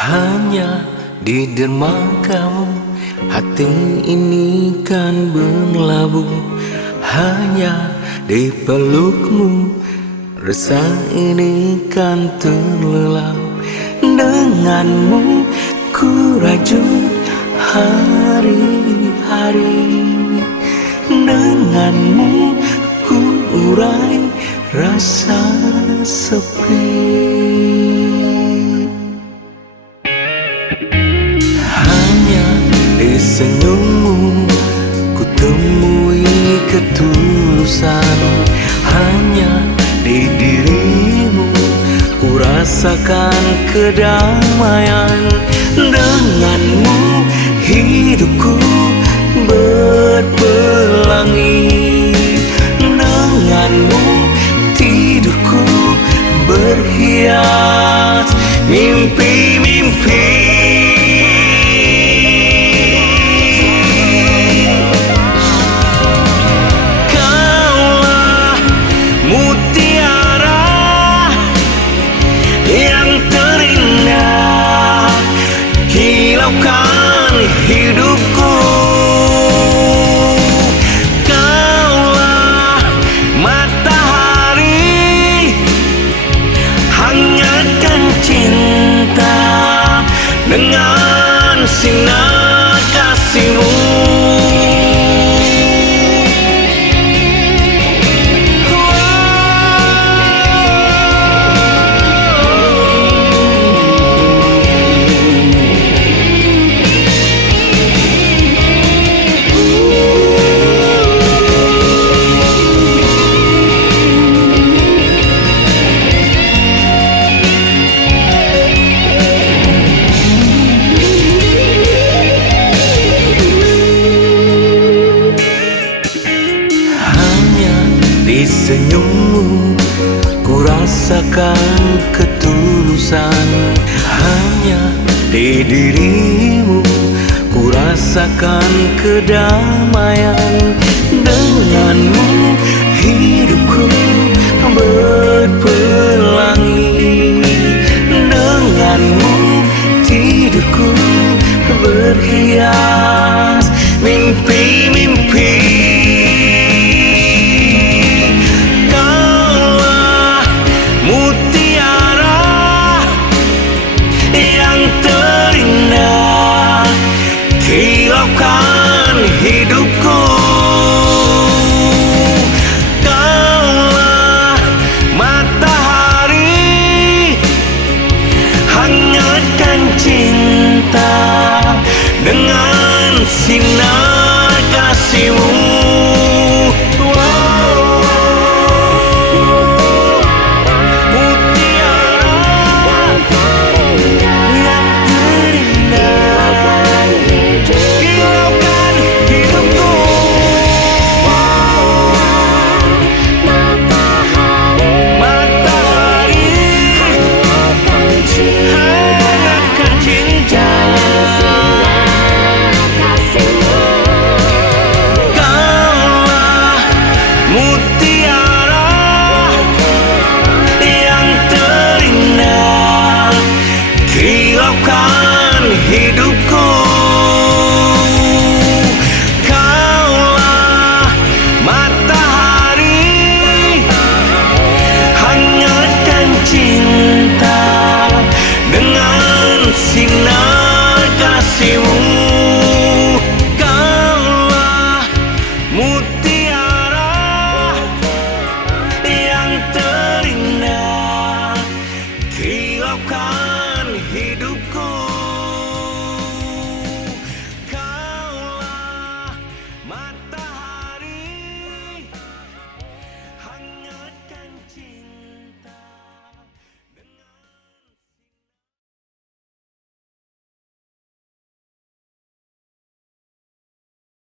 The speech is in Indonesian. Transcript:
Hanya di dermagamu hati ini kan berlabuh. Hanya di pelukmu resah ini kan terlelap. Denganmu ku rajut hari-hari, denganmu ku urai rasa sepi. Hanya di senyummu ku temui ketulusan. Hanya di dirimu ku rasakan kedamaian. Denganmu hidupku berpelangi, denganmu tidurku berhias mimpi-mimpi. Kaulah mutiara yang terindah, hilaukan hidupku. Kaulah matahari, hangatkan cinta dengan sinar kasihmu. Di senyummu ku rasakan ketulusan. Hanya di dirimu ku rasakan kedamaian. Denganmu hidupku berpelangi, denganmu tidurku berhias mimpi-mimpi. Hilaukan hidupku. Kaulah matahari, hangatkan cinta dengan sinar kasihmu.